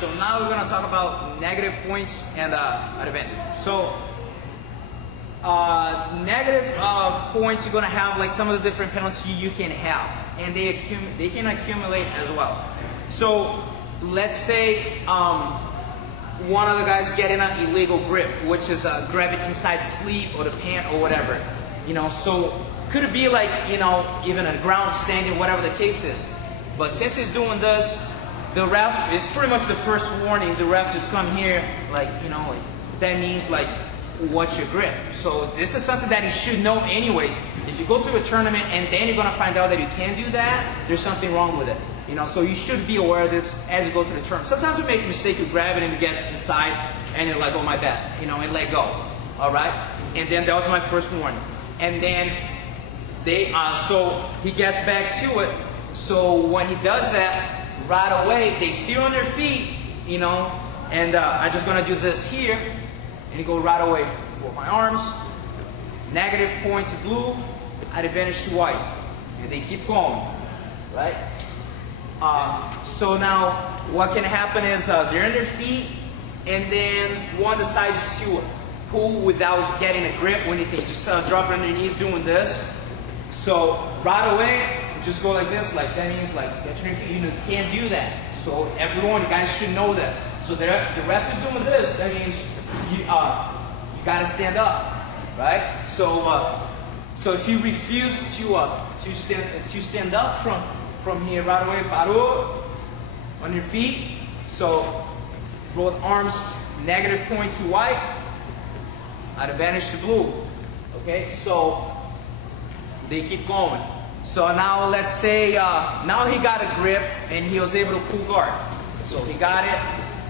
so now we're gonna talk about negative points and advantage. So negative points, you're gonna have like some of the different penalties you can have, and they can accumulate as well. So let's say one of the guys getting an illegal grip, which is grabbing inside the sleeve or the pant or whatever. You know, so could it be like, you know, even a ground standing, whatever the case is. But since he's doing this, the ref is pretty much the first warning. The ref just come here, like, you know, like, that means like, what's your grip? So this is something that you should know anyways. If you go to a tournament and then you're gonna find out that you can't do that, there's something wrong with it. You know, so you should be aware of this as you go to the tournament. Sometimes we make a mistake, you grab it and you get inside and you're like, oh my bad, you know, and let go. All right? And then that was my first warning. And then they, so he gets back to it. So when he does that, right away, they still on their feet, you know, and I'm just gonna do this here, and go right away with my arms. Negative point to blue, at advantage to white. And they keep going, right? So now, what can happen is they're on their feet, and then one decides to pull without getting a grip or anything. Just drop on their knees doing this. So right away, just go like this, like that means like get your feet, you can't do that. So everyone, you guys should know that. So the ref is doing this, that means you gotta stand up, right? So so if you refuse to stand up from here right away, paro, on your feet. So both arms, negative point to white, at advantage to blue. Okay, so they keep going. So now let's say, now he got a grip and he was able to pull guard. So he got it,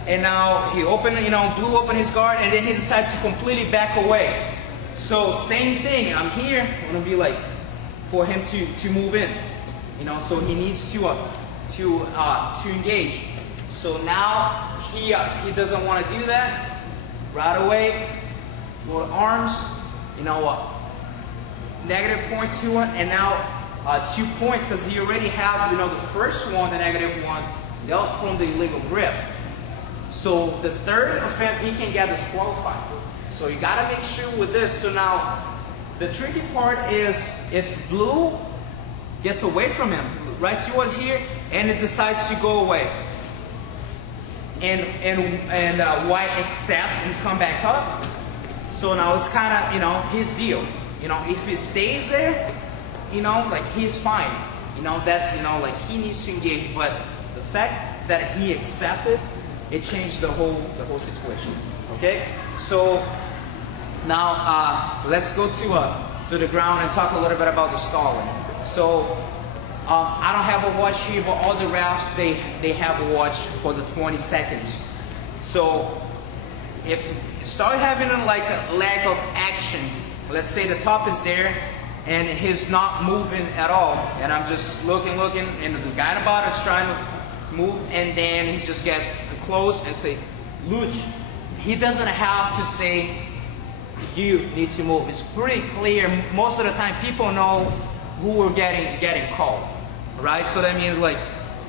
and now he opened, you know, blew open his guard, and then he decided to completely back away. So same thing, I'm here, I'm gonna be like, for him to move in. You know, so he needs to engage. So now he doesn't want to do that. Right away, go to arms, you know, negative point to one, and now 2 points, because he already have, you know, the first one, the negative one, that was from the illegal grip. So the third offense, he can get disqualified. So you gotta make sure with this. So now, the tricky part is if blue gets away from him, right? He was here, and it decides to go away, and white accepts and come back up. So now it's kind of, you know, his deal. You know, if he stays there, you know, like he's fine. You know, that's, you know, like he needs to engage. But the fact that he accepted, it changed the whole situation. Okay, so now let's go to the ground and talk a little bit about the stalling. So I don't have a watch here, but all the refs, they have a watch for the 20 seconds. So if start having like a lack of action, let's say the top is there and he's not moving at all, and I'm just looking, and the guy in the bottom is trying to move, and then he just gets close and say, "Lute." He doesn't have to say, "You need to move." It's pretty clear. Most of the time, people know who we're getting called, right? So that means like,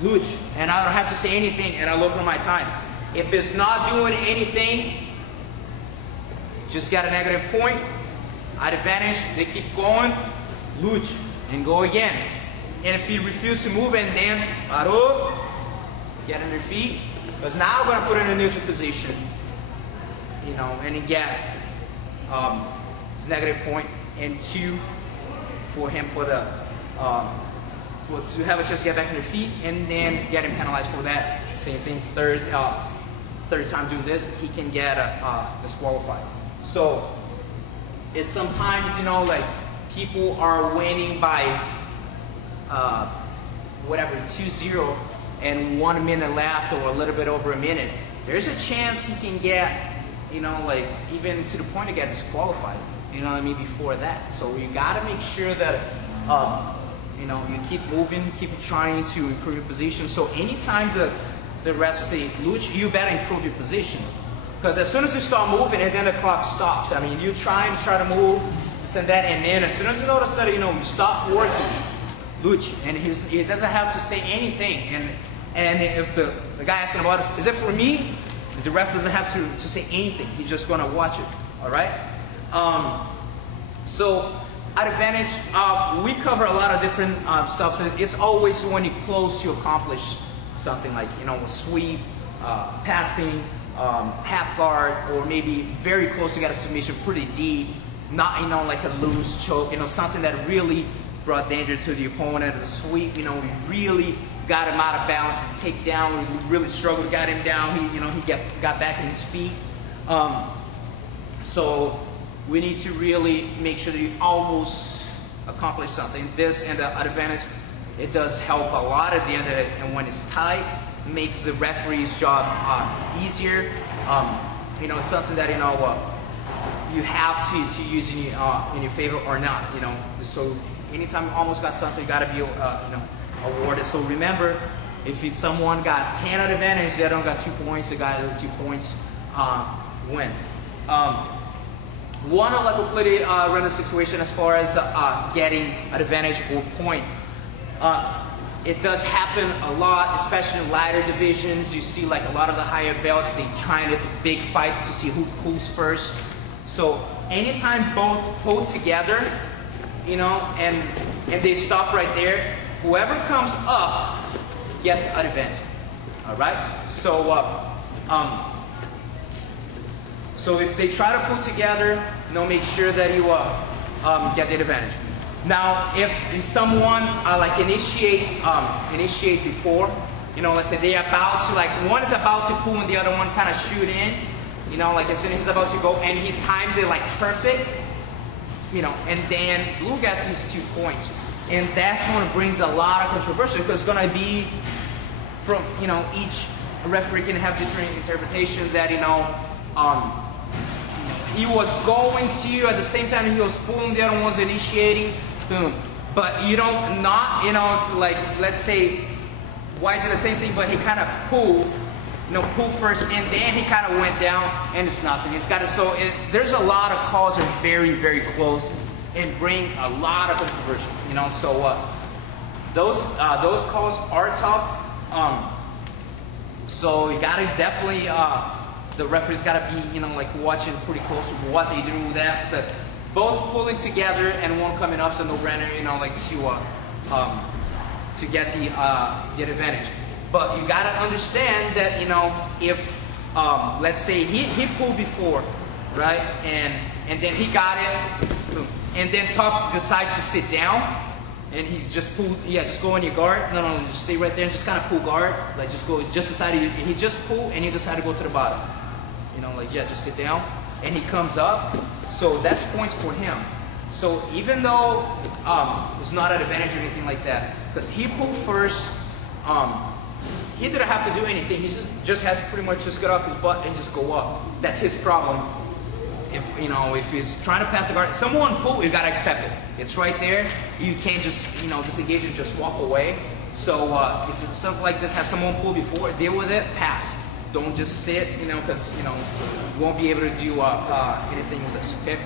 "Lute," and I don't have to say anything, and I look at my time. If it's not doing anything, just got a negative point. At advantage, they keep going, luge, and go again. And if you refuse to move, and then paro, get on your feet, because now I'm gonna put it in a neutral position, you know, and then get his negative point, and 2 for him for the to have a chance to get back on your feet, and then get him penalized for that. Same thing, third time doing this, he can get disqualified. So it's sometimes, you know, like people are winning by whatever, 2-0, and 1 minute left or a little bit over a minute. There's a chance he can get, you know, like even to the point to get disqualified. You know what I mean? Before that, so you gotta make sure that you know, you keep moving, keep trying to improve your position. So anytime the refs say luge, you better improve your position. Because as soon as you start moving, and then the clock stops. I mean, you try to move, this and that, and then as soon as you notice that, you know, you stop working, luge, and he doesn't have to say anything, and And if the guy asking about it, is it for me? The ref doesn't have to say anything. He's just gonna watch it, all right? So at Advantage, we cover a lot of different stuff. It's always when you're close to accomplish something like, you know, a sweep, passing, half guard, or maybe very close to get a submission pretty deep, not, you know, like a loose choke, you know, something that really brought danger to the opponent. The sweep, you know, we really got him out of balance. The takedown, we really struggled to get him down. He, you know, he got back on his feet. So we need to really make sure that you almost accomplish something. This and the Advantage, it does help a lot at the end of it, and when it's tight, it makes the referee's job easier. You know, it's something that, you know, you have to use in your favor or not, you know. So anytime you almost got something, you gotta be, you know, awarded. So remember, if someone got 10 at Advantage, they don't got 2 points, the guy with 2 points wins. One of like a pretty random situation as far as getting an advantage or point. It does happen a lot, especially in lighter divisions. You see like a lot of the higher belts, they try this big fight to see who pulls first. So anytime both pull together, you know, and they stop right there, whoever comes up gets an advantage. All right. So if they try to pull together, you know, make sure that you get the advantage. Now, if someone like initiate before, you know, let's say they're about to, like, one is about to pull and the other one kind of shoot in, you know, like as soon as he's about to go and he times it like perfect, you know, and then blue gets his 2 points. And that's when it brings a lot of controversy, because it's going to be from, you know, each referee can have different interpretations that, you know, he was going to, at the same time he was pulling, the other one's initiating, boom. But you don't, not, you know, if like, let's say, white did the same thing, but he kind of pulled, you know, pulled first, and then he kind of went down, and it's nothing. It's got to, so there's a lot of calls that are very, very close, and bring a lot of controversy, you know. So those calls are tough. So you gotta definitely, the referee's gotta be, you know, like watching pretty close with what they do with that. But both pulling together and one coming up, so no-brainer, you know, like to get the advantage. But you gotta understand that, you know, if let's say he pulled before, right, and then he got it, and then Tops decides to sit down, and he just pulled, yeah, just go on your guard. No, just stay right there and just kind of pull guard. Like just go, just decided, he just pulled and he decided to go to the bottom. You know, like, yeah, just sit down. And he comes up, so that's points for him. So even though it's not an advantage or anything like that, because he pulled first, he didn't have to do anything. He just had to pretty much just get off his butt and just go up. That's his problem. If, you know, if he's trying to pass the guard, someone pull, you gotta accept it. It's right there. You can't just, you know, disengage and just walk away. So if something like this, have someone pull before, deal with it, pass. Don't just sit, you know, because, you know, you won't be able to do anything with this, okay?